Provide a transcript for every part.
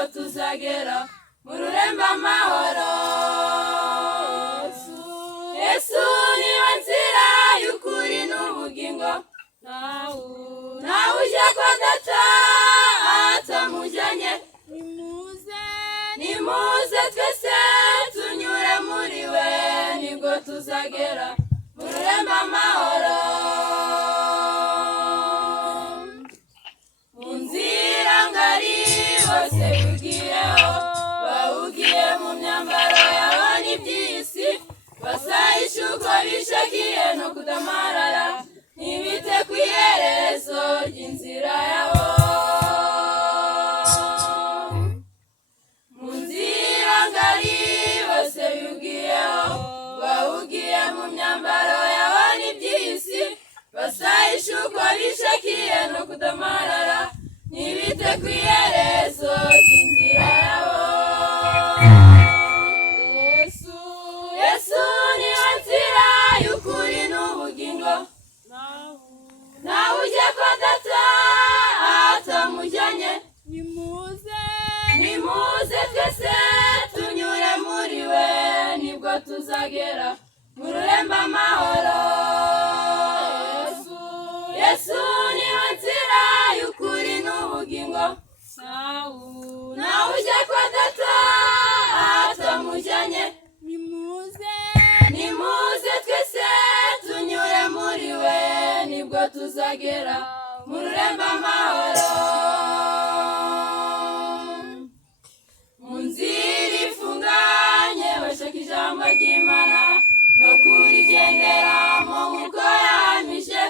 nibwo tuzagera mu rurembo amahoro. Yesu niwe nzira y'ukuri n'ubugingo, ntawe ujya kwa Data atamujyanye. Nimuze twese tunyure muri we, nibwo tuzagera mu rurembo amahoro. Mu nzira ngari bose bugiyeho, bawugiye mu myambaro yabo n'iby'isi, basahisha uko bishakiye no kudamarara, ntibite ku iherezo ry'inzira yabo. Mu nzira ngari bose bugiyeho, bawugiye mu myambaro yabo n'iby'isi, basahisha uko bishakiye no kudamarara, ntibite ku iherezo ry'inzira yabo. Yesu niwe nzira y'ukuri n'ubugingo, ntawe ujya kwa Data atamujyanye. Nimuze twese tunyure muri we, nibwo tuzagera mu rurembo amahoro. Yesu niwe nzira y'ukuri n'ubugingo, ntawe ujya kwa Data atamujyanye. Nimuze twese tunyure muri we, nibwo tuzagera mu rurembo amahoro. Mu nzira ifunganye bashaka ijambo ry'Imana no kurigenderamo nk'uko yahamije,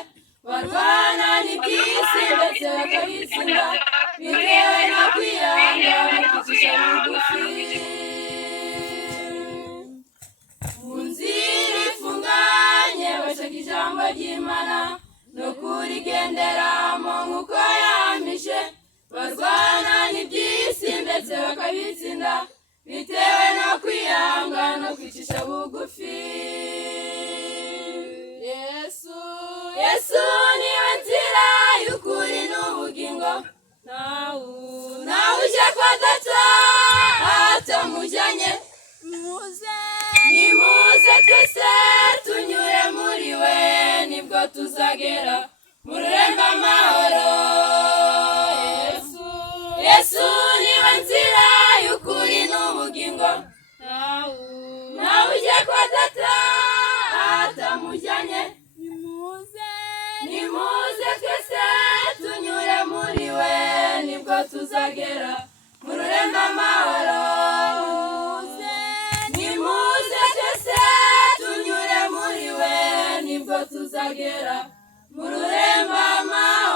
barwana n'iby'isi ndetse bakabitsinda, bitewe no kwiyanga no kwicisha bugufi. Mu nzira ifunganye bashaka ijambo ry'Imana no kurigenderamo nk'uko yahamije, barwana n'iby'isi ndetse bakabitsinda, bitewe no kwiyanga no kwicisha bugufi. Yesu niwe nzira y'ukuri n'ubugingo, ntawe ujya kwa Data atamujyanye. Nimuze twese tunyure muri we, nibwo tuzagera mu rurembo amahoro. Yesu niwe nzira y'ukuri n'ubugingo, ntawe ujya kwa Data atamujyanye. Nimuze twese tunyure muri we, nibwo tuzagera mu rurembo amahoro. Nimuze twese tunyure muri we, nibwo tuzagera mu rurembo amahoro.